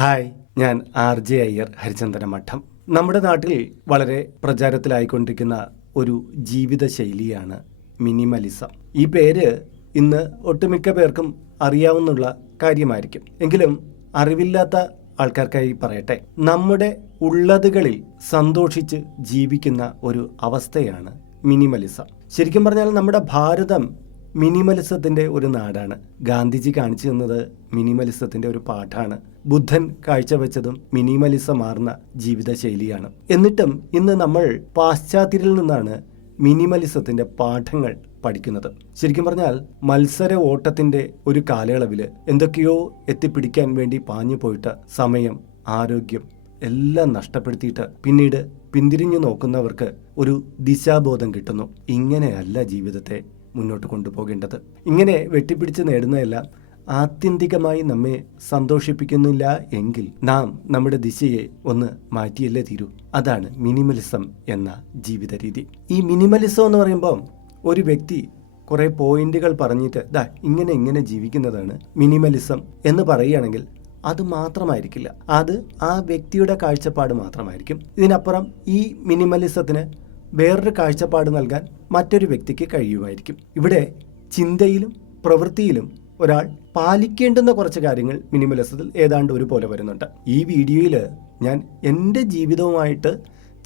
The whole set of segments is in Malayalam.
ഹായ് ഞാൻ ആർ ജെ അയ്യർ ഹരിചന്ദന മഠം. നമ്മുടെ നാട്ടിൽ വളരെ പ്രചാരത്തിലായിക്കൊണ്ടിരിക്കുന്ന ഒരു ജീവിത ശൈലിയാണ് മിനിമലിസം. ഈ പേര് ഇന്ന് ഒട്ടുമിക്ക പേർക്കും അറിയാവുന്നുള്ള കാര്യമായിരിക്കും. എങ്കിലും അറിവില്ലാത്ത ആൾക്കാർക്കായി പറയട്ടെ. നമ്മുടെ ഉള്ളതുകളിൽ സന്തോഷിച്ച് ജീവിക്കുന്ന ഒരു അവസ്ഥയാണ് മിനിമലിസം. ശരിക്കും പറഞ്ഞാൽ നമ്മുടെ ഭാരതം മിനിമലിസത്തിന്റെ ഒരു നാടാണ്. ഗാന്ധിജി കാണിച്ചു തന്നത് മിനിമലിസത്തിന്റെ ഒരു പാഠാണ്. ബുദ്ധൻ കാഴ്ചവെച്ചതും മിനിമലിസമാർന്ന ജീവിതശൈലിയാണ്. എന്നിട്ടും ഇന്ന് നമ്മൾ പാശ്ചാത്യരിൽ നിന്നാണ് മിനിമലിസത്തിന്റെ പാഠങ്ങൾ പഠിക്കുന്നത്. ശരിക്കും പറഞ്ഞാൽ മത്സര ഓട്ടത്തിന്റെ ഒരു കാലയളവിൽ എന്തൊക്കെയോ എത്തിപ്പിടിക്കാൻ വേണ്ടി പാഞ്ഞു പോയിട്ട് സമയം ആരോഗ്യം എല്ലാം നഷ്ടപ്പെടുത്തിയിട്ട് പിന്നീട് പിന്തിരിഞ്ഞു നോക്കുന്നവർക്ക് ഒരു ദിശാബോധം കിട്ടുന്നു. ഇങ്ങനെയല്ല ജീവിതത്തെ മുന്നോട്ട് കൊണ്ടുപോകേണ്ടത്. ഇങ്ങനെ വെട്ടിപ്പിടിച്ച് നേടുന്നതെല്ലാം ആത്യന്തികമായി നമ്മെ സന്തോഷിപ്പിക്കുന്നില്ല എങ്കിൽ നാം നമ്മുടെ ദിശയെ ഒന്ന് മാറ്റിയല്ലേ തീരൂ. അതാണ് മിനിമലിസം എന്ന ജീവിത രീതി ഈ മിനിമലിസം എന്ന് പറയുമ്പോൾ ഒരു വ്യക്തി കുറെ പോയിന്റുകൾ പറഞ്ഞിട്ട് ദാ ഇങ്ങനെ ഇങ്ങനെ ജീവിക്കുന്നതാണ് മിനിമലിസം എന്ന് പറയുകയാണെങ്കിൽ അത് മാത്രമായിരിക്കില്ല. അത് ആ വ്യക്തിയുടെ കാഴ്ചപ്പാട് മാത്രമായിരിക്കും. ഇതിനപ്പുറം ഈ മിനിമലിസത്തിന് വേറൊരു കാഴ്ചപ്പാട് നൽകാൻ മറ്റൊരു വ്യക്തിക്ക് കഴിയുമായിരിക്കും. ഇവിടെ ചിന്തയിലും പ്രവൃത്തിയിലും ഒരാൾ പാലിക്കേണ്ടുന്ന കുറച്ച് കാര്യങ്ങൾ മിനിമലിസത്തിൽ ഏതാണ്ട് ഒരുപോലെ വരുന്നുണ്ട്. ഈ വീഡിയോയിൽ ഞാൻ എന്റെ ജീവിതവുമായിട്ട്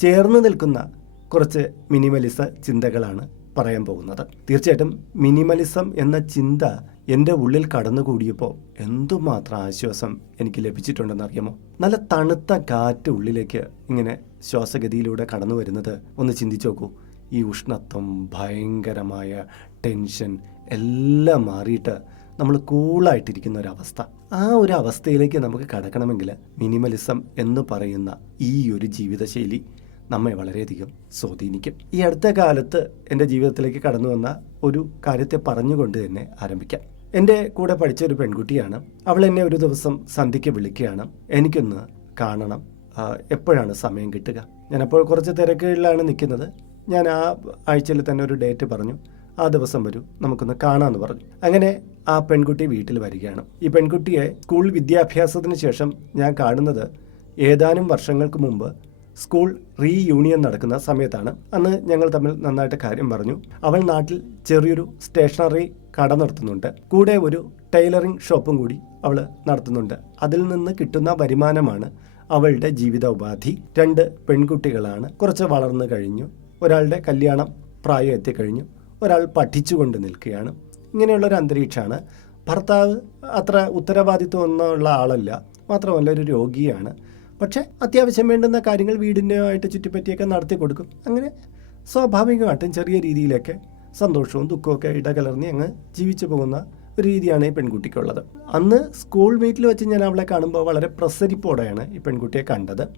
ചേർന്ന് നിൽക്കുന്ന കുറച്ച് മിനിമലിസ ചിന്തകളാണ് പറയാൻ പോകുന്നത്. തീർച്ചയായിട്ടും മിനിമലിസം എന്ന ചിന്ത എന്റെ ഉള്ളിൽ കടന്നുകൂടിയപ്പോൾ എന്തുമാത്രം ആശ്വാസം എനിക്ക് ലഭിച്ചിട്ടുണ്ടെന്ന് അറിയാമോ? നല്ല തണുത്ത കാറ്റ് ഉള്ളിലേക്ക് ഇങ്ങനെ ശ്വാസഗതിയിലൂടെ കടന്നു വരുന്നത് ഒന്ന് ചിന്തിച്ചു നോക്കൂ. ഈ ഉഷ്ണത്വം ഭയങ്കരമായ ടെൻഷൻ എല്ലാം മാറിയിട്ട് നമ്മൾ കൂളായിട്ടിരിക്കുന്ന ഒരവസ്ഥ ആ ഒരു അവസ്ഥയിലേക്ക് നമുക്ക് കടക്കണമെങ്കിൽ മിനിമലിസം എന്ന് പറയുന്ന ഈ ഒരു ജീവിതശൈലി നമ്മെ വളരെയധികം സ്വാധീനിക്കും. ഈ അടുത്ത കാലത്ത് എന്റെ ജീവിതത്തിലേക്ക് കടന്നു വന്ന ഒരു കാര്യത്തെ പറഞ്ഞുകൊണ്ട് തന്നെ ആരംഭിക്കാം. എന്റെ കൂടെ പഠിച്ച ഒരു പെൺകുട്ടിയാണ്. അവൾ എന്നെ ഒരു ദിവസം സന്ധ്യയ്ക്ക് വിളിക്കുകയാണ്. എനിക്കൊന്ന് കാണണം. എപ്പോഴാണ് സമയം കിട്ടുക? ഞാനപ്പോൾ കുറച്ച് തിരക്കുകളിലാണ് നിൽക്കുന്നത്. ഞാൻ ആ ആഴ്ചയിൽ തന്നെ ഒരു ഡേറ്റ് പറഞ്ഞു. ആ ദിവസം വരൂ നമുക്കൊന്ന് കാണാമെന്ന് പറഞ്ഞു. അങ്ങനെ ആ പെൺകുട്ടി വീട്ടിൽ വരികയാണ്. ഈ പെൺകുട്ടിയെ സ്കൂൾ വിദ്യാഭ്യാസത്തിന് ശേഷം ഞാൻ കാണുന്നത് ഏതാനും വർഷങ്ങൾക്ക് മുമ്പ് സ്കൂൾ റീയൂണിയൻ നടക്കുന്ന സമയത്താണ്. അന്ന് ഞങ്ങൾ തമ്മിൽ നന്നായിട്ട് കാര്യം പറഞ്ഞു. അവൾ നാട്ടിൽ ചെറിയൊരു സ്റ്റേഷനറി കട നടത്തുന്നുണ്ട്. കൂടെ ഒരു ടൈലറിംഗ് ഷോപ്പും കൂടി അവൾ നടത്തുന്നുണ്ട്. അതിൽ നിന്ന് കിട്ടുന്ന വരുമാനമാണ് അവളുടെ ജീവിത ഉപാധി. രണ്ട് പെൺകുട്ടികളാണ്. കുറച്ച് വളർന്നു കഴിഞ്ഞു. ഒരാളുടെ കല്യാണം പ്രായം എത്തിക്കഴിഞ്ഞു ഒരാൾ പഠിച്ചുകൊണ്ട് നിൽക്കുകയാണ്. ഇങ്ങനെയുള്ള ഒരു അന്തരീക്ഷമാണ്. ഭർത്താവ് അത്ര ഉത്തരവാദിത്വം ഒന്നുള്ള ആളല്ല മാത്രമല്ല ഒരു രോഗിയാണ്. പക്ഷേ അത്യാവശ്യം വേണ്ടുന്ന കാര്യങ്ങൾ വീടിന്റെയായിട്ട് ചുറ്റിപ്പറ്റിയൊക്കെ നടത്തി കൊടുക്കും. അങ്ങനെ സ്വാഭാവികമായിട്ടും ചെറിയ രീതിയിലൊക്കെ സന്തോഷവും ദുഃഖമൊക്കെ ഇടകലർന്നി അങ്ങ് ജീവിച്ചു പോകുന്ന ഒരു രീതിയാണ് ഈ പെൺകുട്ടിക്കുള്ളത്. അന്ന് സ്കൂൾ മീറ്റിൽ വെച്ച് ഞാൻ അവളെ കാണുമ്പോൾ വളരെ പ്രസരിപ്പോടെയാണ് ഈ പെൺകുട്ടിയെ കണ്ടത്.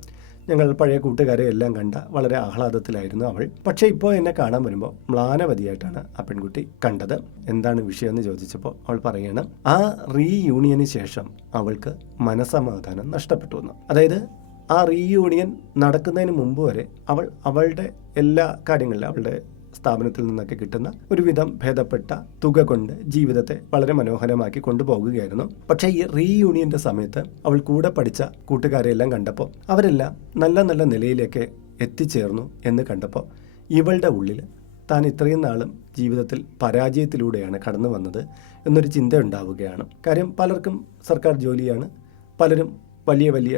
ഞങ്ങൾ പഴയ കൂട്ടുകാരെ എല്ലാം കണ്ട വളരെ ആഹ്ലാദത്തിലായിരുന്നു അവൾ. പക്ഷേ ഇപ്പോൾ എന്നെ കാണാൻ വരുമ്പോൾ മ്ലാനവതിയായിട്ടാണ് ആ പെൺകുട്ടി കണ്ടത്. എന്താണ് വിഷയം എന്ന് ചോദിച്ചപ്പോൾ അവൾ പറയാണ് ആ റീയൂണിയന് ശേഷം അവൾക്ക് മനസമാധാനം നഷ്ടപ്പെട്ടു എന്ന്. അതായത് ആ റീയൂണിയൻ നടക്കുന്നതിന് മുമ്പ് വരെ അവൾ അവളുടെ എല്ലാ കാര്യങ്ങളിലും അവളുടെ സ്ഥാപനത്തിൽ നിന്നൊക്കെ കിട്ടുന്ന ഒരുവിധം ഭേദപ്പെട്ട തുക കൊണ്ട് ജീവിതത്തെ വളരെ മനോഹരമാക്കി കൊണ്ടുപോകുകയായിരുന്നു. പക്ഷേ ഈ റീയൂണിയന്റെ സമയത്ത് അവൾ കൂടെ പഠിച്ച കൂട്ടുകാരെ എല്ലാം കണ്ടപ്പോൾ അവരെല്ലാം നല്ല നല്ല നിലയിലേക്ക് എത്തിച്ചേർന്നു എന്ന് കണ്ടപ്പോൾ ഇവളുടെ ഉള്ളിൽ താൻ ഇത്രയും നാളും ജീവിതത്തിൽ പരാജയത്തിലൂടെയാണ് കടന്നു വന്നത് എന്നൊരു ചിന്ത ഉണ്ടാവുകയാണ്. കാര്യം പലർക്കും സർക്കാർ ജോലിയാണ് പലരും വലിയ വലിയ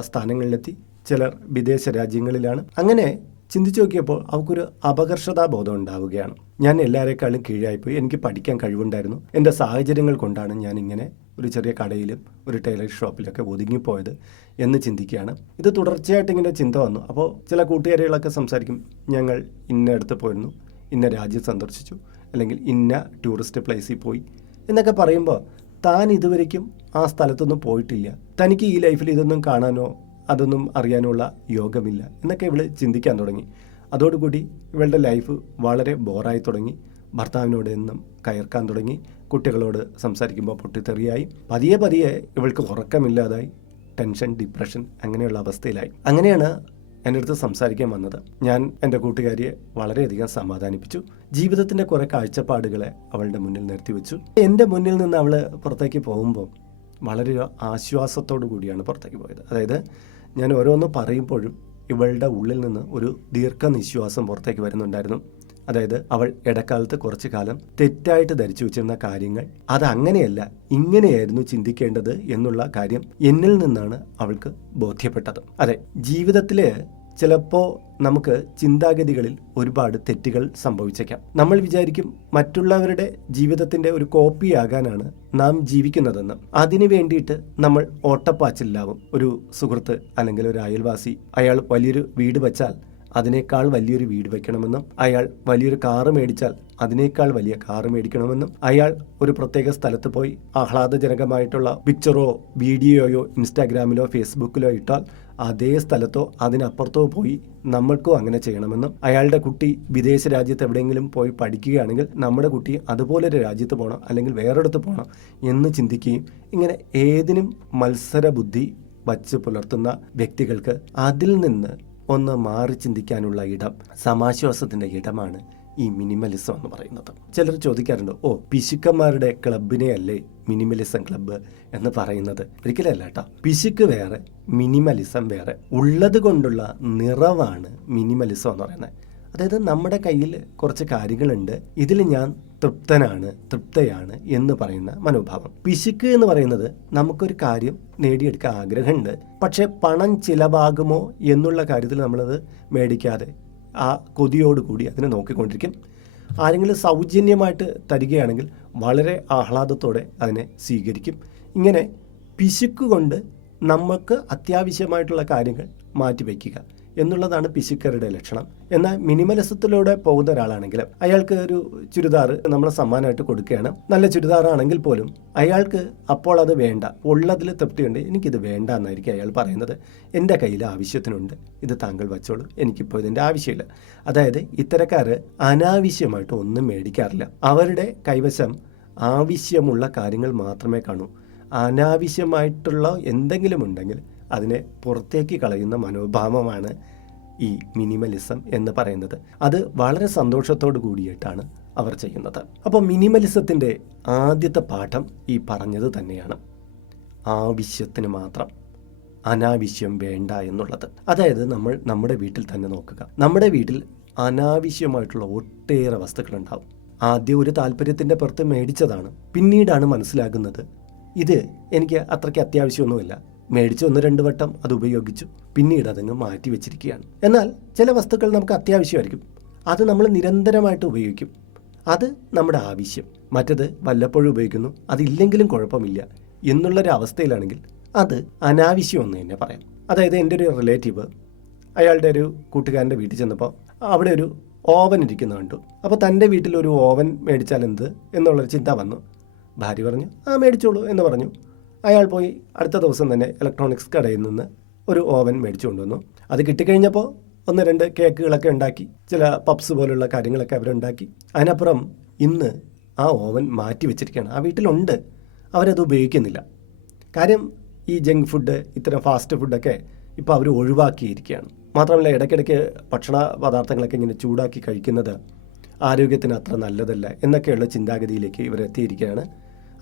സ്ഥാനങ്ങളിലെത്തി ചിലർ വിദേശ രാജ്യങ്ങളിലാണ്. അങ്ങനെ ചിന്തിച്ചു നോക്കിയപ്പോൾ അവൾക്കൊരു അപകർഷതാ ബോധം ഉണ്ടാവുകയാണ്. ഞാൻ എല്ലാവരെക്കാളും കീഴായിപ്പോയി. എനിക്ക് പഠിക്കാൻ കഴിവുണ്ടായിരുന്നു. എന്റെ സാഹചര്യങ്ങൾ കൊണ്ടാണ് ഞാൻ ഇങ്ങനെ ഒരു ചെറിയ കടയിലും ഒരു ടൈലർ ഷോപ്പിലൊക്കെ ഒതുങ്ങിപ്പോയത് എന്ന് ചിന്തിക്കുകയാണ്. ഇത് തുടർച്ചയായിട്ട് ഇങ്ങനെ ചിന്ത വന്നു. അപ്പോൾ ചില കൂട്ടുകാരികളൊക്കെ സംസാരിക്കും ഞങ്ങൾ ഇന്ന അടുത്ത് പോയിരുന്നു ഇന്ന രാജ്യം സന്ദർശിച്ചു അല്ലെങ്കിൽ ഇന്ന ടൂറിസ്റ്റ് പ്ലേസിൽ പോയി എന്നൊക്കെ പറയുമ്പോൾ താൻ ഇതുവരയ്ക്കും ആ സ്ഥലത്തൊന്നും പോയിട്ടില്ല. തനിക്ക് ഈ ലൈഫിൽ ഇതൊന്നും കാണാനോ അതൊന്നും അറിയാനുള്ള യോഗമില്ല എന്നൊക്കെ ഇവൾ ചിന്തിക്കാൻ തുടങ്ങി. അതോടുകൂടി ഇവളുടെ ലൈഫ് വളരെ ബോറായി തുടങ്ങി. ഭർത്താവിനോട് എന്നും കയർക്കാൻ തുടങ്ങി. കുട്ടികളോട് സംസാരിക്കുമ്പോൾ പൊട്ടിത്തെറിയായി. പതിയെ പതിയെ ഇവൾക്ക് ഉറക്കമില്ലാതായി. ടെൻഷൻ ഡിപ്രഷൻ അങ്ങനെയുള്ള അവസ്ഥയിലായി. അങ്ങനെയാണ് എന്റെ അടുത്ത് സംസാരിക്കാൻ വന്നത്. ഞാൻ എന്റെ കൂട്ടുകാരിയെ വളരെയധികം സമാധാനിപ്പിച്ചു. ജീവിതത്തിന്റെ കുറേ കാഴ്ചപ്പാടുകളെ അവളുടെ മുന്നിൽ നിർത്തിവെച്ചു. എന്റെ മുന്നിൽ നിന്ന് അവൾ പുറത്തേക്ക് പോകുമ്പോൾ വളരെ ആശ്വാസത്തോടു കൂടിയാണ് പുറത്തേക്ക് പോയത്. അതായത് ഞാൻ ഓരോന്ന് പറയുമ്പോഴും ഇവളുടെ ഉള്ളിൽ നിന്ന് ഒരു ദീർഘനിശ്വാസം പുറത്തേക്ക് വരുന്നുണ്ടായിരുന്നു. അതായത് അവൾ ഇടക്കാലത്ത് കുറച്ചു കാലം തെറ്റായിട്ട് ധരിച്ചു വെച്ചിരുന്ന കാര്യങ്ങൾ അത് അങ്ങനെയല്ല ഇങ്ങനെയായിരുന്നു ചിന്തിക്കേണ്ടത് എന്നുള്ള കാര്യം എന്നിൽ നിന്നാണ് അവൾക്ക് ബോധ്യപ്പെട്ടത്. അതെ ജീവിതത്തിൽ ചിലപ്പോൾ നമുക്ക് ചിന്താഗതികളിൽ ഒരുപാട് തെറ്റുകൾ സംഭവിച്ചേക്കാം. നമ്മൾ വിചാരിക്കും മറ്റുള്ളവരുടെ ജീവിതത്തിന്റെ ഒരു കോപ്പിയാകാനാണ് നാം ജീവിക്കുന്നതെന്ന്. അതിനു വേണ്ടിയിട്ട് നമ്മൾ ഓട്ടപ്പാച്ചിലാവും. ഒരു സുഹൃത്ത് അല്ലെങ്കിൽ ഒരു അയൽവാസി അയാൾ വലിയൊരു വീട് വെച്ചാൽ അതിനേക്കാൾ വലിയൊരു വീട് വെക്കണമെന്നും അയാൾ വലിയൊരു കാറ് മേടിച്ചാൽ അതിനേക്കാൾ വലിയ കാറ് മേടിക്കണമെന്നും അയാൾ ഒരു പ്രത്യേക സ്ഥലത്ത് പോയി ആഹ്ലാദജനകമായിട്ടുള്ള പിക്ചറോ വീഡിയോയോ ഇൻസ്റ്റാഗ്രാമിലോ ഫേസ്ബുക്കിലോ ഇട്ടാൽ അതേ സ്ഥലത്തോ അതിനപ്പുറത്തോ പോയി നമ്മൾക്കും അങ്ങനെ ചെയ്യണമെന്നും അയാളുടെ കുട്ടി വിദേശ രാജ്യത്ത് എവിടെയെങ്കിലും പോയി പഠിക്കുകയാണെങ്കിൽ നമ്മുടെ കുട്ടി അതുപോലൊരു രാജ്യത്ത് പോകണം അല്ലെങ്കിൽ വേറെടുത്ത് പോകണം എന്ന് ചിന്തിക്കുകയും ഇങ്ങനെ ഏതിനും മത്സര ബുദ്ധി വച്ച് പുലർത്തുന്ന വ്യക്തികൾക്ക് അതിൽ നിന്ന് ഒന്ന് മാറി ചിന്തിക്കാനുള്ള ഇടം സമാശ്വാസത്തിന്റെ ഇടമാണ് ഈ മിനിമലിസം എന്ന് പറയുന്നത്. ചിലർ ചോദിക്കാറുണ്ട് ഓ പിശുക്കന്മാരുടെ ക്ലബിനെ അല്ലേ മിനിമലിസം ക്ലബ്ബ് എന്ന് പറയുന്നത്? ഒരിക്കലല്ല കേട്ടോ. പിശുക്ക് വേറെ മിനിമലിസം വേറെ. ഉള്ളത് കൊണ്ടുള്ള നിറവാണ് മിനിമലിസം എന്ന് പറയുന്നത്. അതായത് നമ്മുടെ കയ്യിൽ കുറച്ച് കാര്യങ്ങളുണ്ട് ഇതിൽ ഞാൻ തൃപ്തനാണ് തൃപ്തയാണ് എന്ന് പറയുന്ന മനോഭാവം. പിശുക്ക് എന്ന് പറയുന്നത് നമുക്കൊരു കാര്യം നേടിയെടുക്കാൻ ആഗ്രഹമുണ്ട് പക്ഷേ പണം ചിലവാകുമോ എന്നുള്ള കാര്യത്തിൽ നമ്മളത് മേടിക്കാതെ ആ കൊതിയോടുകൂടി അതിനെ നോക്കിക്കൊണ്ടിരിക്കും. ആരെങ്കിലും സൗജന്യമായിട്ട് തരികയാണെങ്കിൽ വളരെ ആഹ്ലാദത്തോടെ അതിനെ സ്വീകരിക്കും. ഇങ്ങനെ പിശുക്കുകൊണ്ട് നമുക്ക് അത്യാവശ്യമായിട്ടുള്ള കാര്യങ്ങൾ മാറ്റിവെക്കുക. എന്നുള്ളതാണ് പിശുക്കരുടെ ലക്ഷണം. എന്നാൽ മിനിമലിസത്തിലൂടെ പോകുന്ന ഒരാളാണെങ്കിൽ അയാൾക്ക് ഒരു ചുരിദാർ നമ്മൾ സമ്മാനമായിട്ട് കൊടുക്കുകയാണ്. നല്ല ചുരിദാറാണെങ്കിൽ പോലും അയാൾക്ക് അപ്പോൾ അത് വേണ്ട. ഉള്ളതിൽ തൃപ്തിയുണ്ട്. എനിക്കിത് വേണ്ട എന്നായിരിക്കും അയാൾ പറയുന്നത്. എന്റെ കയ്യിൽ ആവശ്യത്തിനുണ്ട്. ഇത് താങ്കൾ വച്ചോളൂ. എനിക്കിപ്പോൾ ഇതിന്റെ ആവശ്യമില്ല. അതായത് ഇത്തരക്കാർ അനാവശ്യമായിട്ട് ഒന്നും മേടിക്കാറില്ല. അവരുടെ കൈവശം ആവശ്യമുള്ള കാര്യങ്ങൾ മാത്രമേ കാണൂ. അനാവശ്യമായിട്ടുള്ള എന്തെങ്കിലും ഉണ്ടെങ്കിൽ അതിനെ പുറത്തേക്ക് കളയുന്ന മനോഭാവമാണ് ഈ മിനിമലിസം എന്ന് പറയുന്നത്. അത് വളരെ സന്തോഷത്തോടു കൂടിയിട്ടാണ് അവർ ചെയ്യുന്നത്. അപ്പോൾ മിനിമലിസത്തിന്റെ ആദ്യത്തെ പാഠം ഈ പറഞ്ഞത് തന്നെയാണ്. ആവശ്യത്തിന് മാത്രം അനാവശ്യം വേണ്ട എന്നുള്ളത്. അതായത് നമ്മൾ നമ്മുടെ വീട്ടിൽ തന്നെ നോക്കുക. നമ്മുടെ വീട്ടിൽ അനാവശ്യമായിട്ടുള്ള ഒട്ടേറെ വസ്തുക്കളുണ്ടാവും. ആദ്യം ഒരു താല്പര്യത്തിന്റെ പുറത്ത് മേടിച്ചതാണ്. പിന്നീടാണ് മനസ്സിലാകുന്നത് ഇത് എനിക്ക് അത്രയ്ക്ക് അത്യാവശ്യമൊന്നുമില്ല. മേടിച്ച് ഒന്ന് രണ്ട് വട്ടം അത് ഉപയോഗിച്ചു. പിന്നീട് അതങ്ങ് മാറ്റി വെച്ചിരിക്കുകയാണ്. എന്നാൽ ചില വസ്തുക്കൾ നമുക്ക് അത്യാവശ്യമായിരിക്കും. അത് നമ്മൾ നിരന്തരമായിട്ട് ഉപയോഗിക്കും. അത് നമ്മുടെ ആവശ്യം. മറ്റത് വല്ലപ്പോഴും ഉപയോഗിക്കുന്നു. അതില്ലെങ്കിലും കുഴപ്പമില്ല എന്നുള്ളൊരു അവസ്ഥയിലാണെങ്കിൽ അത് അനാവശ്യമെന്ന് തന്നെ പറയാം. അതായത് എന്റെ ഒരു റിലേറ്റീവ് അയാളുടെ ഒരു കൂട്ടുകാരന്റെ വീട്ടിൽ ചെന്നപ്പോൾ അവിടെ ഒരു ഓവൻ ഇരിക്കുന്ന കണ്ടു. അപ്പോൾ തന്റെ വീട്ടിൽ ഒരു ഓവൻ മേടിച്ചാൽ എന്ത് എന്നുള്ളൊരു ചിന്ത വന്നു. ഭാര്യ പറഞ്ഞു ആ മേടിച്ചോളൂ എന്ന് പറഞ്ഞു. അയാൾ പോയി അടുത്ത ദിവസം തന്നെ ഇലക്ട്രോണിക്സ് കടയിൽ നിന്ന് ഒരു ഓവൻ മേടിച്ചു കൊണ്ടുവന്നു. അത് കിട്ടിക്കഴിഞ്ഞപ്പോൾ ഒന്ന് രണ്ട് കേക്കുകളൊക്കെ ഉണ്ടാക്കി ചില പപ്സ് പോലുള്ള കാര്യങ്ങളൊക്കെ അവരുണ്ടാക്കി. അതിനപ്പുറം ഇന്ന് ആ ഓവൻ മാറ്റി വെച്ചിരിക്കുകയാണ്. ആ വീട്ടിലുണ്ട്. അവരത് ഉപയോഗിക്കുന്നില്ല. കാര്യം ഈ ജങ്ക് ഫുഡ് ഇത്തരം ഫാസ്റ്റ് ഫുഡൊക്കെ ഇപ്പോൾ അവർ ഒഴിവാക്കിയിരിക്കുകയാണ്. മാത്രമല്ല ഇടയ്ക്കിടയ്ക്ക് ഭക്ഷണ പദാർത്ഥങ്ങളൊക്കെ ഇങ്ങനെ ചൂടാക്കി കഴിക്കുന്നത് ആരോഗ്യത്തിന് അത്ര നല്ലതല്ല എന്നൊക്കെയുള്ള ചിന്താഗതിയിലേക്ക് ഇവരെത്തിയിരിക്കുകയാണ്.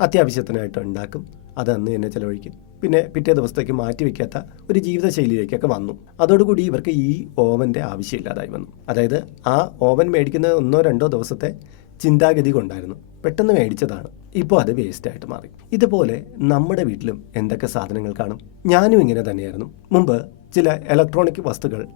അത്യാവശ്യത്തിനായിട്ട് ഉണ്ടാക്കും. അത് അന്ന് തന്നെ ചിലവഴിക്കും. പിന്നെ പിറ്റേ ദിവസത്തേക്ക് മാറ്റി വയ്ക്കാത്ത ഒരു ജീവിതശൈലിയിലേക്കൊക്കെ വന്നു. അതോടുകൂടി ഇവർക്ക് ഈ ഓവന്റെ ആവശ്യമില്ലാതായി വന്നു. അതായത് ആ ഓവൻ മേടിക്കുന്ന ഒന്നോ രണ്ടോ ദിവസത്തെ ചിന്താഗതി കൊണ്ടായിരുന്നു പെട്ടെന്ന് മേടിച്ചതാണ്. ഇപ്പോൾ അത് വേസ്റ്റായിട്ട് മാറി. ഇതുപോലെ നമ്മുടെ വീട്ടിലും എന്തൊക്കെ സാധനങ്ങൾ കാണും? ഞാനും ഇങ്ങനെ തന്നെയായിരുന്നു. മുമ്പ് ചില ഇലക്ട്രോണിക് വസ്തുക്കൾ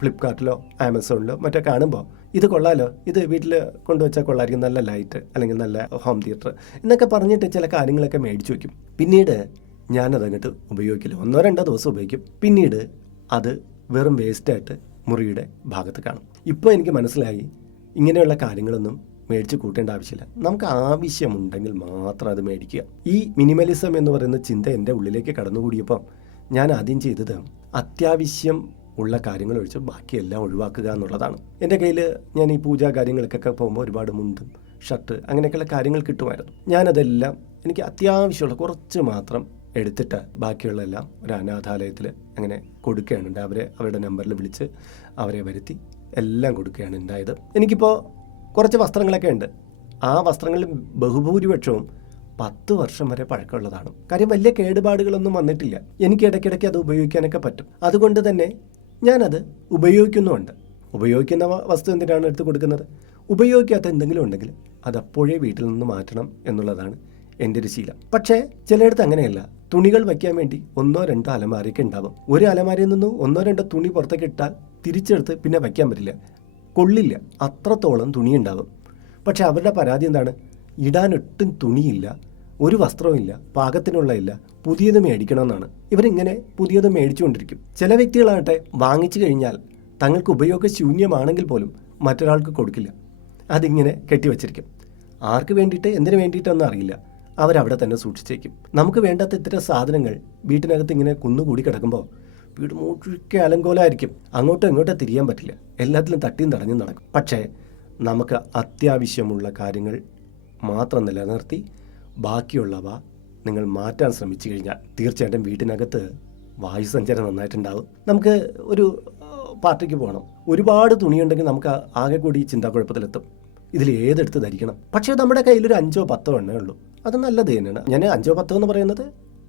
ഫ്ലിപ്കാർട്ടിലോ ആമസോണിലോ മറ്റോ കാണുമ്പോൾ ഇത് കൊള്ളാലോ. ഇത് വീട്ടിൽ കൊണ്ടുവച്ചാൽ കൊള്ളായിരിക്കും. നല്ല ലൈറ്റ് അല്ലെങ്കിൽ നല്ല ഹോം തിയേറ്റർ എന്നൊക്കെ പറഞ്ഞിട്ട് ചില കാര്യങ്ങളൊക്കെ മേടിച്ചു വയ്ക്കും പിന്നീട് ഞാനതങ്ങോട്ട് ഉപയോഗിക്കില്ല. ഒന്നോ രണ്ടോ ദിവസം ഉപയോഗിക്കും. പിന്നീട് അത് വെറും വേസ്റ്റായിട്ട് മുറിയുടെ ഭാഗത്ത് കാണും. ഇപ്പോൾ എനിക്ക് മനസ്സിലായി ഇങ്ങനെയുള്ള കാര്യങ്ങളൊന്നും മേടിച്ച് കൂട്ടേണ്ട ആവശ്യമില്ല. നമുക്ക് ആവശ്യമുണ്ടെങ്കിൽ മാത്രം അത് മേടിക്കുക. ഈ മിനിമലിസം എന്ന് പറയുന്ന ചിന്ത എന്റെ ഉള്ളിലേക്ക് കടന്നുകൂടിയപ്പം ഞാൻ ആദ്യം ചെയ്തത് അത്യാവശ്യം ഉള്ള കാര്യങ്ങൾ ഒഴിച്ച് ബാക്കിയെല്ലാം ഒഴിവാക്കുക എന്നുള്ളതാണ്. എന്റെ കയ്യിൽ ഞാൻ ഈ പൂജാ കാര്യങ്ങൾക്കൊക്കെ പോകുമ്പോൾ ഒരുപാട് മുണ്ടും ഷർട്ട് അങ്ങനെയൊക്കെയുള്ള കാര്യങ്ങൾ കിട്ടുമായിരുന്നു. ഞാനതെല്ലാം എനിക്ക് അത്യാവശ്യമുള്ള കുറച്ച് മാത്രം എടുത്തിട്ട് ബാക്കിയുള്ളതെല്ലാം ഒരു അനാഥാലയത്തിൽ അങ്ങനെ കൊടുക്കുകയാണ്. അവരെ അവരുടെ നമ്പറിൽ വിളിച്ച് അവരെ വരുത്തി എല്ലാം കൊടുക്കുകയാണ് ഉണ്ടായത്. എനിക്കിപ്പോൾ കുറച്ച് വസ്ത്രങ്ങളൊക്കെ ഉണ്ട്. ആ വസ്ത്രങ്ങളിൽ ബഹുഭൂരിപക്ഷവും പത്ത് വർഷം വരെ പഴക്കമുള്ളതാണ്. കാര്യം വലിയ കേടുപാടുകളൊന്നും വന്നിട്ടില്ല. എനിക്ക് ഇടയ്ക്കിടയ്ക്ക് അത് ഉപയോഗിക്കാനൊക്കെ പറ്റും. അതുകൊണ്ട് തന്നെ ഞാനത് ഉപയോഗിക്കുന്നുമുണ്ട്. ഉപയോഗിക്കുന്ന വസ്തു എന്തിനാണ് എടുത്ത് കൊടുക്കുന്നത്? ഉപയോഗിക്കാത്ത എന്തെങ്കിലും ഉണ്ടെങ്കിൽ അതപ്പോഴേ വീട്ടിൽ നിന്ന് മാറ്റണം എന്നുള്ളതാണ് എന്റെ ഒരു ശീലം. പക്ഷേ ചിലയിടത്ത് അങ്ങനെയല്ല. തുണികൾ വയ്ക്കാൻ വേണ്ടി ഒന്നോ രണ്ടോ അലമാരയൊക്കെ ഉണ്ടാവും. ഒരു അലമാരയിൽ നിന്ന് ഒന്നോ രണ്ടോ തുണി പുറത്തേക്ക് ഇട്ടാൽ തിരിച്ചെടുത്ത് പിന്നെ വയ്ക്കാൻ പറ്റില്ല. കൊള്ളില്ല. അത്രത്തോളം തുണി ഉണ്ടാവും. പക്ഷെ അവരുടെ പരാതി എന്താണ്? ഇടാനൊട്ടും തുണിയില്ല. ഒരു വസ്ത്രവുമില്ല ഇല്ല പാകത്തിനുള്ള ഇല്ല പുതിയത് മേടിക്കണമെന്നാണ്. ഇവരിങ്ങനെ പുതിയത് മേടിച്ചുകൊണ്ടിരിക്കും. ചില വ്യക്തികളാകട്ടെ വാങ്ങിച്ചു കഴിഞ്ഞാൽ തങ്ങൾക്ക് ഉപയോഗശൂന്യമാണെങ്കിൽ പോലും മറ്റൊരാൾക്ക് കൊടുക്കില്ല. അതിങ്ങനെ കെട്ടിവെച്ചിരിക്കും. ആർക്ക് വേണ്ടിയിട്ട് എന്തിനു വേണ്ടിയിട്ടൊന്നും അറിയില്ല. അവരവിടെ തന്നെ സൂക്ഷിച്ചേക്കും. നമുക്ക് വേണ്ടാത്ത ഇത്തരം സാധനങ്ങൾ വീട്ടിനകത്ത് ഇങ്ങനെ കുന്നുകൂടി കിടക്കുമ്പോൾ വീട് മുഴുക്കെ അലങ്കോലമായിരിക്കും. അങ്ങോട്ടും ഇങ്ങോട്ടും തിരിയാൻ പറ്റില്ല. എല്ലാത്തിലും തട്ടിയും തടഞ്ഞും നടക്കും. പക്ഷേ നമുക്ക് അത്യാവശ്യമുള്ള കാര്യങ്ങൾ മാത്രം നിലനിർത്തി ബാക്കിയുള്ളവ നിങ്ങൾ മാറ്റാൻ ശ്രമിച്ചു കഴിഞ്ഞാൽ തീർച്ചയായിട്ടും വീട്ടിനകത്ത് വായുസഞ്ചാരം നന്നായിട്ടുണ്ടാവും. നമുക്ക് ഒരു പാർട്ടിക്ക് പോകണം. ഒരുപാട് തുണിയുണ്ടെങ്കിൽ നമുക്ക് ആകെ കൂടി ചിന്താക്കുഴപ്പത്തിലെത്തും. ഇതിൽ ഏതെടുത്ത് ധരിക്കണം? പക്ഷേ നമ്മുടെ കയ്യിൽ ഒരു അഞ്ചോ പത്തോ എണ്ണേ ഉള്ളൂ. അത് നല്ലത് തന്നെയാണ്. ഞാൻ അഞ്ചോ പത്തോ എന്ന് പറയുന്നത്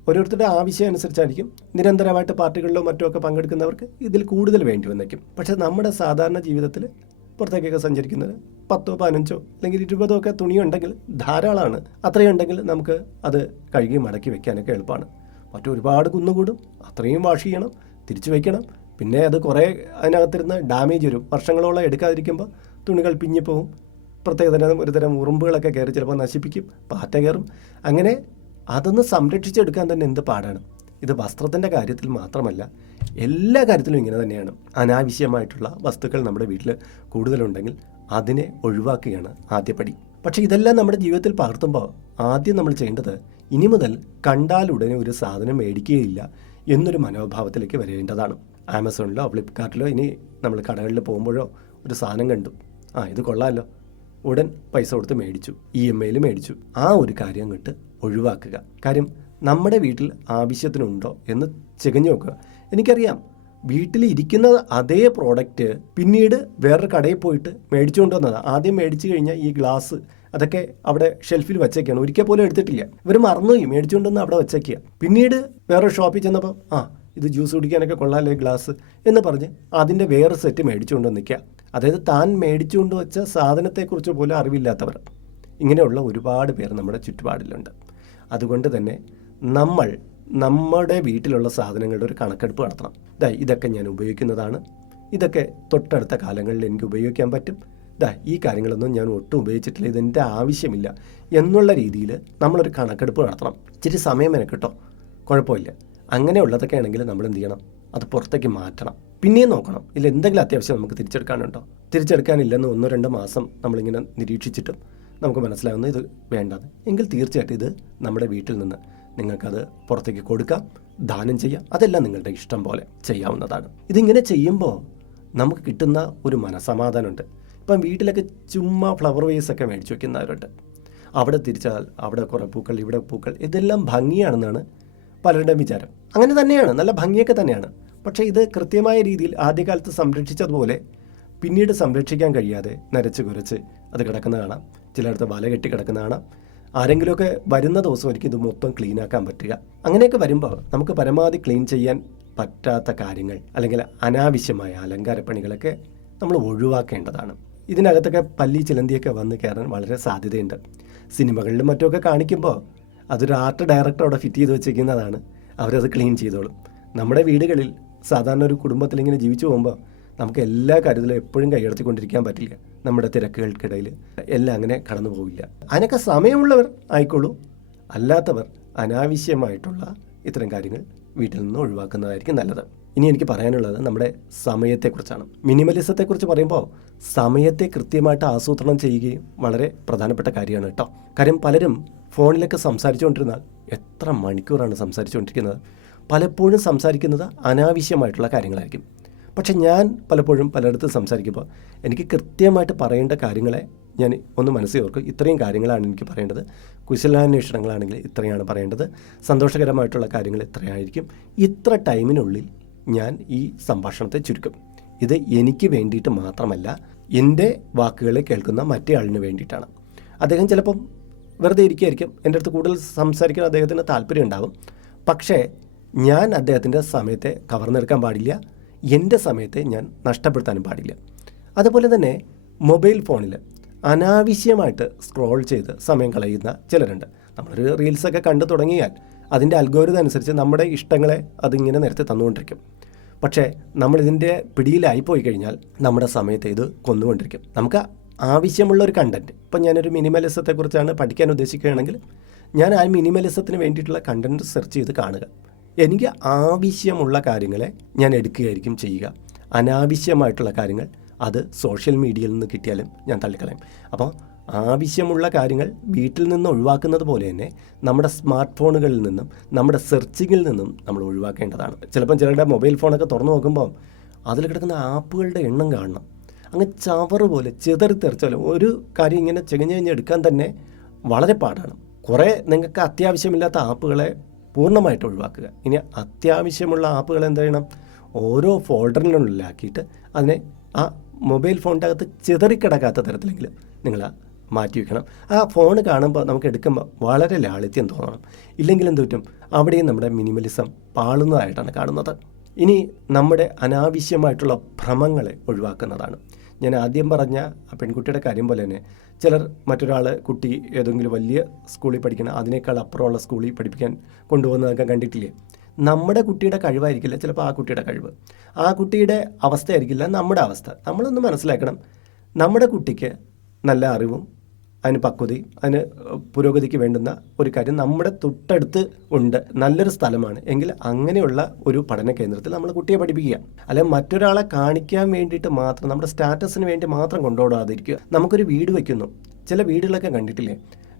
ഓരോരുത്തരുടെ ആവശ്യം അനുസരിച്ചായിരിക്കും. നിരന്തരമായിട്ട് പാർട്ടികളിലോ മറ്റോ ഒക്കെ പങ്കെടുക്കുന്നവർക്ക് ഇതിൽ കൂടുതൽ വേണ്ടി വന്നേക്കും. പക്ഷേ നമ്മുടെ സാധാരണ ജീവിതത്തിൽ പുറത്തേക്കൊക്കെ സഞ്ചരിക്കുന്നത്. പത്തോ പതിനഞ്ചോ അല്ലെങ്കിൽ ഇരുപതോ ഒക്കെ തുണിയുണ്ടെങ്കിൽ ധാരാളമാണ്. അത്രയുണ്ടെങ്കിൽ നമുക്ക് അത് കഴുകി മടക്കി വെക്കാനൊക്കെ എളുപ്പമാണ്. മറ്റൊരുപാട് കുന്നുകൂടും. അത്രയും വാഷ് ചെയ്യണം. തിരിച്ചു വയ്ക്കണം പിന്നെ അത് കുറേ അതിനകത്തിരുന്ന് ഡാമേജ് വരും. വർഷങ്ങളോളം എടുക്കാതിരിക്കുമ്പോൾ തുണികൾ പിഞ്ഞിപ്പോവും. പ്രത്യേക തരം ഒരു തരം ഉറുമ്പുകളൊക്കെ കയറി ചിലപ്പോൾ നശിപ്പിക്കും. പാറ്റ കയറും. അങ്ങനെ അതൊന്ന് സംരക്ഷിച്ചെടുക്കാൻ തന്നെ എന്ത് പാടാണ്? ഇത് വസ്ത്രത്തിന്റെ കാര്യത്തിൽ മാത്രമല്ല എല്ലാ കാര്യത്തിലും ഇങ്ങനെ തന്നെയാണ്. അനാവശ്യമായിട്ടുള്ള വസ്തുക്കൾ നമ്മുടെ വീട്ടിൽ കൂടുതലുണ്ടെങ്കിൽ അതിനെ ഒഴിവാക്കുകയാണ് ആദ്യപടി പക്ഷേ ഇതെല്ലാം നമ്മുടെ ജീവിതത്തിൽ പകർത്തുമ്പോൾ ആദ്യം നമ്മൾ ചെയ്യേണ്ടത് ഇനി മുതൽ കണ്ടാലുടനെ ഒരു സാധനം മേടിക്കുകയില്ല എന്നൊരു മനോഭാവത്തിലേക്ക് വരേണ്ടതാണ്. ആമസോണിലോ ഫ്ലിപ്കാർട്ടിലോ ഇനി നമ്മൾ കടകളിൽ പോകുമ്പോഴോ ഒരു സാധനം കണ്ടു. ആ ഇത് കൊള്ളാമല്ലോ ഉടൻ പൈസ കൊടുത്ത് മേടിച്ചു. ഇ എം ഐയിൽ മേടിച്ചു. ആ ഒരു കാര്യം അങ്ങോട്ട് ഒഴിവാക്കുക. കാര്യം നമ്മുടെ വീട്ടിൽ ആവശ്യത്തിനുണ്ടോ എന്ന് ചികഞ്ഞു നോക്കുക. എനിക്കറിയാം. വീട്ടിൽ ഇരിക്കുന്ന അതേ പ്രോഡക്റ്റ് പിന്നീട് വേറൊരു കടയിൽ പോയിട്ട് മേടിച്ചുകൊണ്ട് വന്നതാണ് ആദ്യം മേടിച്ചു കഴിഞ്ഞാൽ ഈ ഗ്ലാസ് അതൊക്കെ അവിടെ ഷെൽഫിൽ വെച്ചേക്കാണ്. ഒരിക്കൽ പോലും എടുത്തിട്ടില്ല. ഇവർ മറന്നുപോയി. മേടിച്ചുകൊണ്ട് വന്ന് അവിടെ വെച്ചേക്കുക പിന്നീട് വേറെ ഷോപ്പിൽ ചെന്നപ്പോൾ ആ ഇത് ജ്യൂസ് കുടിക്കാനൊക്കെ കൊള്ളാമല്ലേ ഗ്ലാസ് എന്ന് പറഞ്ഞ് അതിന്റെ വേറെ സെറ്റ് മേടിച്ചുകൊണ്ട് നിൽക്കുക അതായത് താൻ മേടിച്ചുകൊണ്ട് വെച്ച സാധനത്തെക്കുറിച്ച് പോലും അറിവില്ലാത്തവർ. ഇങ്ങനെയുള്ള ഒരുപാട് പേർ നമ്മുടെ ചുറ്റുപാടിലുണ്ട്. അതുകൊണ്ട് തന്നെ നമ്മൾ നമ്മുടെ വീട്ടിലുള്ള സാധനങ്ങളുടെ ഒരു കണക്കെടുപ്പ് നടത്തണം. ദാ ഇതൊക്കെ ഞാൻ ഉപയോഗിക്കുന്നതാണ്. ഇതൊക്കെ തൊട്ടടുത്ത കാലങ്ങളിൽ എനിക്ക് ഉപയോഗിക്കാൻ പറ്റും. ദാ ഈ കാര്യങ്ങളൊന്നും ഞാൻ ഒട്ടും ഉപയോഗിച്ചിട്ടില്ല. ഇതെന്റെ ആവശ്യമില്ല എന്നുള്ള രീതിയിൽ നമ്മളൊരു കണക്കെടുപ്പ് നടത്തണം. ഇച്ചിരി സമയം മെനക്കെട്ടോ കുഴപ്പമില്ല. അങ്ങനെയുള്ളതൊക്കെ ആണെങ്കിൽ നമ്മൾ എന്ത് ചെയ്യണം? അത് പുറത്തേക്ക് മാറ്റണം. പിന്നെയും നോക്കണം. ഇല്ല എന്തെങ്കിലും അത്യാവശ്യം നമുക്ക് തിരിച്ചെടുക്കാനുണ്ടോ? തിരിച്ചെടുക്കാനില്ലെന്ന് ഒന്നോ രണ്ടോ മാസം നമ്മളിങ്ങനെ നിരീക്ഷിച്ചിട്ടും നമുക്ക് മനസ്സിലാവുന്ന ഇത് വേണ്ടത് എങ്കിൽ തീർച്ചയായിട്ടും ഇത് നമ്മുടെ വീട്ടിൽ നിന്ന് നിങ്ങൾക്കത് പുറത്തേക്ക് കൊടുക്കാം ദാനം ചെയ്യാം. അതെല്ലാം നിങ്ങളുടെ ഇഷ്ടം പോലെ ചെയ്യാവുന്നതാണ് ഇതിങ്ങനെ ചെയ്യുമ്പോൾ നമുക്ക് കിട്ടുന്ന ഒരു മനസമാധാനമുണ്ട് ഇപ്പം വീട്ടിലൊക്കെ ചുമ്മാ ഫ്ലവർ വേസ് ഒക്കെ മേടിച്ചു വെക്കുന്നവരുണ്ട്. അവിടെ തിരിച്ചാൽ അവിടെ കുറേ പൂക്കൾ ഇവിടെ പൂക്കൾ ഇതെല്ലാം ഭംഗിയാണെന്നാണ് പലരുടെയും വിചാരം. അങ്ങനെ തന്നെയാണ് നല്ല ഭംഗിയൊക്കെ തന്നെയാണ്. പക്ഷേ ഇത് കൃത്യമായ രീതിയിൽ ആദ്യകാലത്ത് സംരക്ഷിച്ചതുപോലെ പിന്നീട് സംരക്ഷിക്കാൻ കഴിയാതെ നരച്ച് കുരച്ച് അത് കിടക്കുന്ന കാണാം. ചിലയിടത്ത് വല കെട്ടി കിടക്കുന്ന കാണാം. ആരെങ്കിലുമൊക്കെ വരുന്ന ദിവസം ഒരിക്കലും ഇത് മൊത്തം ക്ലീൻ ആക്കാൻ പറ്റുക. അങ്ങനെയൊക്കെ വരുമ്പോൾ നമുക്ക് പരമാവധി ക്ലീൻ ചെയ്യാൻ പറ്റാത്ത കാര്യങ്ങൾ അല്ലെങ്കിൽ അനാവശ്യമായ അലങ്കാരപ്പണികളൊക്കെ നമ്മൾ ഒഴിവാക്കേണ്ടതാണ്. ഇതിനകത്തൊക്കെ പല്ലി ചിലന്തിയൊക്കെ വന്ന് കയറാൻ വളരെ സാധ്യതയുണ്ട്. സിനിമകളിലും മറ്റുമൊക്കെ കാണിക്കുമ്പോൾ അതൊരു ആർട്ട് ഡയറക്ടർ അവിടെ ഫിറ്റ് ചെയ്ത് വെച്ചിരിക്കുന്നതാണ്. അവരത് ക്ലീൻ ചെയ്തോളും. നമ്മുടെ വീടുകളിൽ സാധാരണ ഒരു കുടുംബത്തിൽ ഇങ്ങനെ ജീവിച്ചു പോകുമ്പോൾ നമുക്ക് എല്ലാ കാര്യത്തിലും എപ്പോഴും കൈയടത്തിക്കൊണ്ടിരിക്കാൻ പറ്റില്ല നമ്മുടെ തിരക്കുകൾക്കിടയിൽ. എല്ലാം അങ്ങനെ കടന്നു പോവില്ല അതിനൊക്കെ സമയമുള്ളവർ ആയിക്കോളൂ. അല്ലാത്തവർ അനാവശ്യമായിട്ടുള്ള ഇത്തരം കാര്യങ്ങൾ വീട്ടിൽ നിന്ന് ഒഴിവാക്കുന്നതായിരിക്കും നല്ലത്. ഇനി എനിക്ക് പറയാനുള്ളത് നമ്മുടെ സമയത്തെക്കുറിച്ചാണ്. മിനിമലിസത്തെക്കുറിച്ച് പറയുമ്പോൾ സമയത്തെ കൃത്യമായിട്ട് ആസൂത്രണം ചെയ്യുകയും വളരെ പ്രധാനപ്പെട്ട കാര്യമാണ് കേട്ടോ. കാര്യം പലരും ഫോണിലൊക്കെ സംസാരിച്ചുകൊണ്ടിരുന്നാൽ എത്ര മണിക്കൂറാണ് സംസാരിച്ചുകൊണ്ടിരിക്കുന്നത്? പലപ്പോഴും സംസാരിക്കുന്നത് അനാവശ്യമായിട്ടുള്ള കാര്യങ്ങളായിരിക്കും. പക്ഷെ ഞാൻ പലപ്പോഴും പലയിടത്തും സംസാരിക്കുമ്പോൾ എനിക്ക് കൃത്യമായിട്ട് പറയേണ്ട കാര്യങ്ങളെ ഞാൻ ഒന്ന് മനസ്സിൽ ഓർക്കും. ഇത്രയും കാര്യങ്ങളാണ് എനിക്ക് പറയേണ്ടത്. കുശലാന്വേഷണങ്ങളാണെങ്കിൽ ഇത്രയാണ് പറയേണ്ടത്. സന്തോഷകരമായിട്ടുള്ള കാര്യങ്ങൾ ഇത്രയായിരിക്കും. ഇത്ര ടൈമിനുള്ളിൽ ഞാൻ ഈ സംഭാഷണത്തെ ചുരുക്കും. ഇത് എനിക്ക് വേണ്ടിയിട്ട് മാത്രമല്ല എന്റെ വാക്കുകളെ കേൾക്കുന്ന മറ്റേ ആളിന് വേണ്ടിയിട്ടാണ്. അദ്ദേഹം ചിലപ്പം വെറുതെ ഇരിക്കുകയായിരിക്കും. എന്റെ അടുത്ത് കൂടുതൽ സംസാരിക്കാൻ അദ്ദേഹത്തിന് താല്പര്യം ഉണ്ടാകും പക്ഷേ ഞാൻ അദ്ദേഹത്തിന്റെ സമയത്തെ കവർന്നെടുക്കാൻ പാടില്ല. എന്റെ സമയത്തെ ഞാൻ നഷ്ടപ്പെടുത്താനും പാടില്ല. അതുപോലെ തന്നെ മൊബൈൽ ഫോണിൽ അനാവശ്യമായിട്ട് സ്ക്രോൾ ചെയ്ത് സമയം കളയുന്ന ചിലരുണ്ട്. നമ്മളൊരു റീൽസൊക്കെ കണ്ടു തുടങ്ങിയാൽ അതിന്റെ അൽഗോരിതം അനുസരിച്ച് നമ്മുടെ ഇഷ്ടങ്ങളെ അതിങ്ങനെ നേരത്തെ തന്നുകൊണ്ടിരിക്കും. പക്ഷേ നമ്മളിതിന്റെ പിടിയിലായി പോയി കഴിഞ്ഞാൽ നമ്മുടെ സമയത്തെ ഇത് കൊന്നുകൊണ്ടിരിക്കും. നമുക്ക് ആവശ്യമുള്ള ഒരു കണ്ടന്റ് ഇപ്പം ഞാനൊരു മിനിമലിസത്തെക്കുറിച്ചാണ് പഠിക്കാൻ ഉദ്ദേശിക്കുകയാണെങ്കിൽ ഞാൻ ആ മിനിമലിസത്തിന് വേണ്ടിയിട്ടുള്ള കണ്ടന്റ് സെർച്ച് ചെയ്ത് കാണുക. എനിക്ക് ആവശ്യമുള്ള കാര്യങ്ങളെ ഞാൻ എടുക്കുകയായിരിക്കും ചെയ്യുക. അനാവശ്യമായിട്ടുള്ള കാര്യങ്ങൾ അത് സോഷ്യൽ മീഡിയയിൽ നിന്ന് കിട്ടിയാലും ഞാൻ തള്ളിക്കളയും. അപ്പോൾ ആവശ്യമുള്ള കാര്യങ്ങൾ വീട്ടിൽ നിന്ന് ഒഴിവാക്കുന്നത് പോലെ തന്നെ നമ്മുടെ സ്മാർട്ട് ഫോണുകളിൽ നിന്നും നമ്മുടെ സെർച്ചിങ്ങിൽ നിന്നും നമ്മൾ ഒഴിവാക്കേണ്ടതാണ്. ചിലപ്പം ചിലരുടെ മൊബൈൽ ഫോണൊക്കെ തുറന്നു നോക്കുമ്പോൾ അതിൽ കിടക്കുന്ന ആപ്പുകളുടെ എണ്ണം കാണണം. അങ്ങ് ചവറ് പോലെ ചിതറി പോലെ ഒരു കാര്യം ഇങ്ങനെ ചെകഞ്ഞ് കഴിഞ്ഞ് എടുക്കാൻ തന്നെ വളരെ പാടാണ്. കുറേ നിങ്ങൾക്ക് അത്യാവശ്യമില്ലാത്ത ആപ്പുകളെ പൂർണമായിട്ട് ഒഴിവാക്കുക. ഇനി അത്യാവശ്യമുള്ള ആപ്പുകൾ എന്ത് ചെയ്യണം? ഓരോ ഫോൾഡറിനുള്ളിലാക്കിയിട്ട് അതിനെ ആ മൊബൈൽ ഫോണിന്റെ അകത്ത് ചിതറിക്കിടക്കാത്ത തരത്തിലെങ്കിലും നിങ്ങൾ മാറ്റി വയ്ക്കണം ആ ഫോൺ കാണുമ്പോൾ നമുക്ക് എടുക്കുമ്പോൾ വളരെ ലാളിത്യം തോന്നണം. ഇല്ലെങ്കിൽ എന്ത് പറ്റും? അവിടെയും നമ്മുടെ മിനിമലിസം പാളുന്നതായിട്ടാണ് കാണുന്നത്. ഇനി നമ്മുടെ അനാവശ്യമായിട്ടുള്ള ഭ്രമങ്ങളെ ഒഴിവാക്കുന്നതാണ്. ഞാൻ ആദ്യം പറഞ്ഞ ആ പെൺകുട്ടിയുടെ കാര്യം പോലെ തന്നെ ചിലർ മറ്റൊരാൾ കുട്ടി ഏതെങ്കിലും വലിയ സ്കൂളിൽ പഠിക്കണം അതിനേക്കാൾ അപ്പുറമുള്ള സ്കൂളിൽ പഠിപ്പിക്കാൻ കൊണ്ടുപോകുന്നതൊക്കെ കണ്ടിട്ടില്ലേ? നമ്മുടെ കുട്ടിയുടെ കഴിവായിരിക്കില്ല ചിലപ്പോൾ ആ കുട്ടിയുടെ കഴിവ്. ആ കുട്ടിയുടെ അവസ്ഥയായിരിക്കില്ല നമ്മുടെ അവസ്ഥ. നമ്മളൊന്ന് മനസ്സിലാക്കണം. നമ്മുടെ കുട്ടിക്ക് നല്ല അറിവും അതിന് പക്വതയും അതിന് പുരോഗതിക്ക് വേണ്ടുന്ന ഒരു കാര്യം നമ്മുടെ തൊട്ടടുത്ത് ഉണ്ട്. നല്ലൊരു സ്ഥലമാണ്. എങ്കിൽ അങ്ങനെയുള്ള ഒരു പഠന കേന്ദ്രത്തിൽ നമ്മൾ കുട്ടിയെ പഠിപ്പിക്കുക. അല്ലെങ്കിൽ മറ്റൊരാളെ കാണിക്കാൻ വേണ്ടിയിട്ട് മാത്രം നമ്മുടെ സ്റ്റാറ്റസിന് വേണ്ടി മാത്രം കൊണ്ടുപോടാതിരിക്കുക നമുക്കൊരു വീട് വയ്ക്കുന്നു ചില വീടുകളൊക്കെ കണ്ടിട്ടില്ലേ?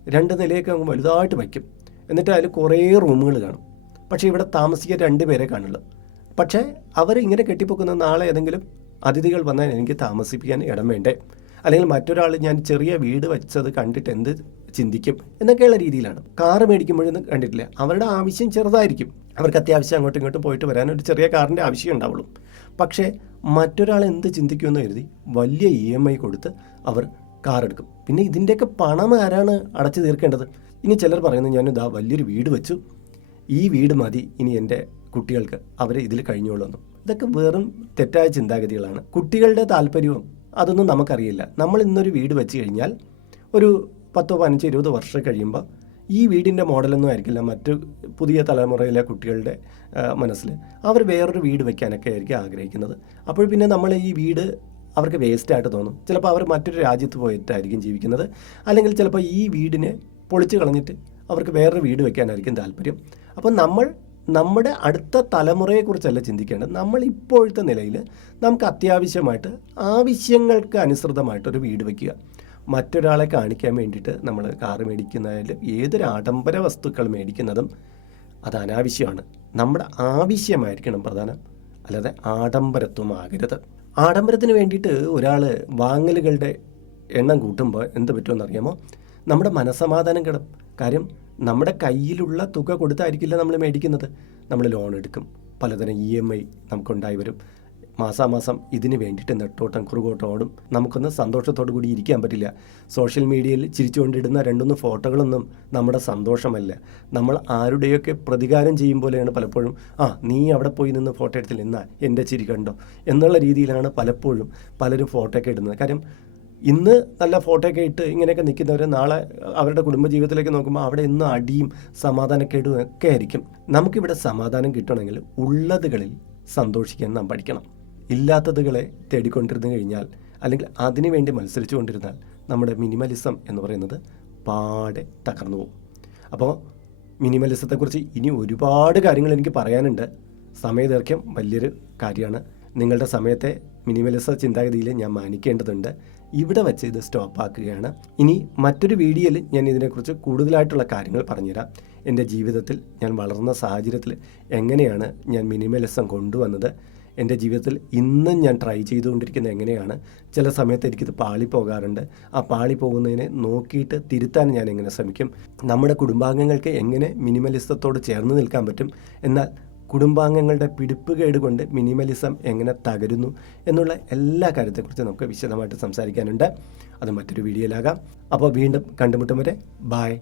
രണ്ട് നിലയൊക്കെ വലുതായിട്ട് വയ്ക്കും. എന്നിട്ട് അതിൽ കുറേ റൂമുകൾ കാണും. പക്ഷേ ഇവിടെ താമസിക്കാൻ രണ്ട് പേരെ കാണുള്ളൂ. പക്ഷേ അവർ ഇങ്ങനെ കെട്ടിപ്പൊക്കുന്ന നാളെ ഏതെങ്കിലും അതിഥികൾ വന്നാൽ എനിക്ക് താമസിപ്പിക്കാൻ ഇടം വേണ്ടേ? അല്ലെങ്കിൽ മറ്റൊരാൾ ഞാൻ ചെറിയ വീട് വെച്ചത് കണ്ടിട്ട് എന്ത് ചിന്തിക്കും എന്നൊക്കെയുള്ള രീതിയിലാണ്. കാറ് മേടിക്കുമ്പോഴൊന്നും കണ്ടിട്ടില്ല. അവരുടെ ആവശ്യം ചെറുതായിരിക്കും. അവർക്ക് അത്യാവശ്യം അങ്ങോട്ടും ഇങ്ങോട്ടും പോയിട്ട് വരാൻ ഒരു ചെറിയ കാറിന്റെ ആവശ്യം ഉണ്ടാവുള്ളൂ. പക്ഷേ മറ്റൊരാൾ എന്ത് ചിന്തിക്കുമെന്ന് കരുതി വലിയ ഇ എം ഐ കൊടുത്ത് അവർ കാർ എടുക്കും. പിന്നെ ഇതിന്റെയൊക്കെ പണം ആരാണ് അടച്ചു തീർക്കേണ്ടത്? ഇനി ചിലർ പറയുന്നത് ഞാൻ ഇതാ വലിയൊരു വീട് വെച്ചു. ഈ വീട് മതി. ഇനി എന്റെ കുട്ടികൾക്ക് അവരെ ഇതിൽ കഴിഞ്ഞോളൂ ഇതൊക്കെ വെറും തെറ്റായ ചിന്താഗതികളാണ്. കുട്ടികളുടെ താല്പര്യവും അതൊന്നും നമുക്കറിയില്ല. നമ്മൾ ഇന്നൊരു വീട് വെച്ച് കഴിഞ്ഞാൽ ഒരു പത്തോ പതിനഞ്ചോ ഇരുപത് വർഷം കഴിയുമ്പോൾ ഈ വീടിന്റെ മോഡലൊന്നും ആയിരിക്കില്ല മറ്റ് പുതിയ തലമുറയിലെ കുട്ടികളുടെ മനസ്സിൽ അവർ വേറൊരു വീട് വെക്കാനൊക്കെ ആയിരിക്കും ആഗ്രഹിക്കുന്നത്. അപ്പോൾ പിന്നെ നമ്മൾ ഈ വീട് അവർക്ക് വേസ്റ്റായിട്ട് തോന്നും. ചിലപ്പോൾ അവർ മറ്റൊരു രാജ്യത്ത് പോയിട്ടായിരിക്കും ജീവിക്കുന്നത്. അല്ലെങ്കിൽ ചിലപ്പോൾ ഈ വീടിനെ പൊളിച്ച് കളഞ്ഞിട്ട് അവർക്ക് വേറൊരു വീട് വെക്കാനായിരിക്കും താല്പര്യം. അപ്പോൾ നമ്മൾ നമ്മുടെ അടുത്ത തലമുറയെക്കുറിച്ചല്ല ചിന്തിക്കേണ്ടത്. നമ്മൾ ഇപ്പോഴത്തെ നിലയിൽ നമുക്ക് അത്യാവശ്യമായിട്ട് ആവശ്യങ്ങൾക്ക് അനുസൃതമായിട്ടൊരു വീട് വയ്ക്കുക മറ്റൊരാളെ കാണിക്കാൻ വേണ്ടിയിട്ട് നമ്മൾ കാറ് മേടിക്കുന്നതിൽ ഏതൊരു ആഡംബര വസ്തുക്കൾ മേടിക്കുന്നതും അത് അനാവശ്യമാണ്. നമ്മുടെ ആവശ്യമായിരിക്കണം പ്രധാനം. അല്ലാതെ ആഡംബരത്വം ആഡംബരത്വമാകരുത് ആഡംബരത്തിന് വേണ്ടിയിട്ട് ഒരാൾ വാങ്ങലുകളുടെ എണ്ണം കൂട്ടുമ്പോൾ എന്ത് പറ്റുമെന്ന് അറിയാമോ? നമ്മുടെ മനസമാധാനം കിടും കാര്യം നമ്മുടെ കയ്യിലുള്ള തുക കൊടുത്തായിരിക്കില്ല നമ്മൾ മേടിക്കുന്നത്. നമ്മൾ ലോൺ എടുക്കും. പലതരം ഇ എം ഐ നമുക്കുണ്ടായി വരും. മാസാമാസം ഇതിന് വേണ്ടിയിട്ട് നെട്ടോട്ടം കുറുകോട്ടം ഓടും. നമുക്കൊന്ന് സന്തോഷത്തോടു കൂടി ഇരിക്കാൻ പറ്റില്ല. സോഷ്യൽ മീഡിയയിൽ ചിരിച്ചുകൊണ്ടിടുന്ന രണ്ടൊന്ന് ഫോട്ടോകളൊന്നും നമ്മുടെ സന്തോഷമല്ല. നമ്മൾ ആരുടെയൊക്കെ പ്രതികാരം ചെയ്യും പോലെയാണ് പലപ്പോഴും ആ നീ അവിടെ പോയി നിന്ന് ഫോട്ടോ എടുത്തില്ല എന്നാ എന്റെ ചിരി കണ്ടോ? എന്നുള്ള രീതിയിലാണ് പലപ്പോഴും പലരും ഫോട്ടോ ഒക്കെ ഇടുന്നത്. കാര്യം ഇന്ന് നല്ല ഫോട്ടോ ഒക്കെ ഇട്ട് ഇങ്ങനെയൊക്കെ നിൽക്കുന്നവർ നാളെ അവരുടെ കുടുംബജീവിതത്തിലേക്ക് നോക്കുമ്പോൾ അവിടെ ഇന്ന് അടിയും സമാധാനക്കേടും ഒക്കെ ആയിരിക്കും. നമുക്കിവിടെ സമാധാനം കിട്ടണമെങ്കിൽ ഉള്ളതുകളിൽ സന്തോഷിക്കാൻ നാം പഠിക്കണം. ഇല്ലാത്തതുകളെ തേടിക്കൊണ്ടിരുന്നു കഴിഞ്ഞാൽ അല്ലെങ്കിൽ അതിനുവേണ്ടി മത്സരിച്ചു കൊണ്ടിരുന്നാൽ നമ്മുടെ മിനിമലിസം എന്ന് പറയുന്നത് പാടെ തകർന്നു പോകും. അപ്പോൾ മിനിമലിസത്തെക്കുറിച്ച് ഇനി ഒരുപാട് കാര്യങ്ങൾ എനിക്ക് പറയാനുണ്ട്. സമയദൈർഘ്യം വലിയൊരു കാര്യമാണ്. നിങ്ങളുടെ സമയത്തെ മിനിമലിസ ചിന്താഗതിയിൽ ഞാൻ മാനിക്കേണ്ടതുണ്ട്. ഇവിടെ വെച്ച് ഇത് സ്റ്റോപ്പ് ആക്കുകയാണ്. ഇനി മറ്റൊരു വീഡിയോയിൽ ഞാൻ ഇതിനെക്കുറിച്ച് കൂടുതലായിട്ടുള്ള കാര്യങ്ങൾ പറഞ്ഞുതരാം. എന്റെ ജീവിതത്തിൽ ഞാൻ വളർന്ന സാഹചര്യത്തിൽ എങ്ങനെയാണ് ഞാൻ മിനിമലിസം കൊണ്ടുവന്നത്? എന്റെ ജീവിതത്തിൽ ഇന്നും ഞാൻ ട്രൈ ചെയ്തുകൊണ്ടിരിക്കുന്നത് എങ്ങനെയാണ്? ചില സമയത്ത് എനിക്കിത് പാളി പോകാറുണ്ട്. ആ പാളി പോകുന്നതിനെ നോക്കിയിട്ട് തിരുത്താൻ ഞാൻ എങ്ങനെ ശ്രമിക്കും? നമ്മുടെ കുടുംബാംഗങ്ങൾക്ക് എങ്ങനെ മിനിമലിസത്തോട് ചേർന്ന് നിൽക്കാൻ പറ്റും? എന്നാൽ കുടുംബാംഗങ്ങളുടെ പിടിപ്പുകേട് കൊണ്ട് മിനിമലിസം എങ്ങനെ തകരുന്നു എന്നുള്ള എല്ലാ കാര്യത്തെക്കുറിച്ച് നമുക്ക് വിശദമായിട്ട് സംസാരിക്കാനുണ്ട്. അത് മറ്റൊരു വീഡിയോയിലാകാം. അപ്പോൾ വീണ്ടും കണ്ടുമുട്ടും വരെ. ബായ്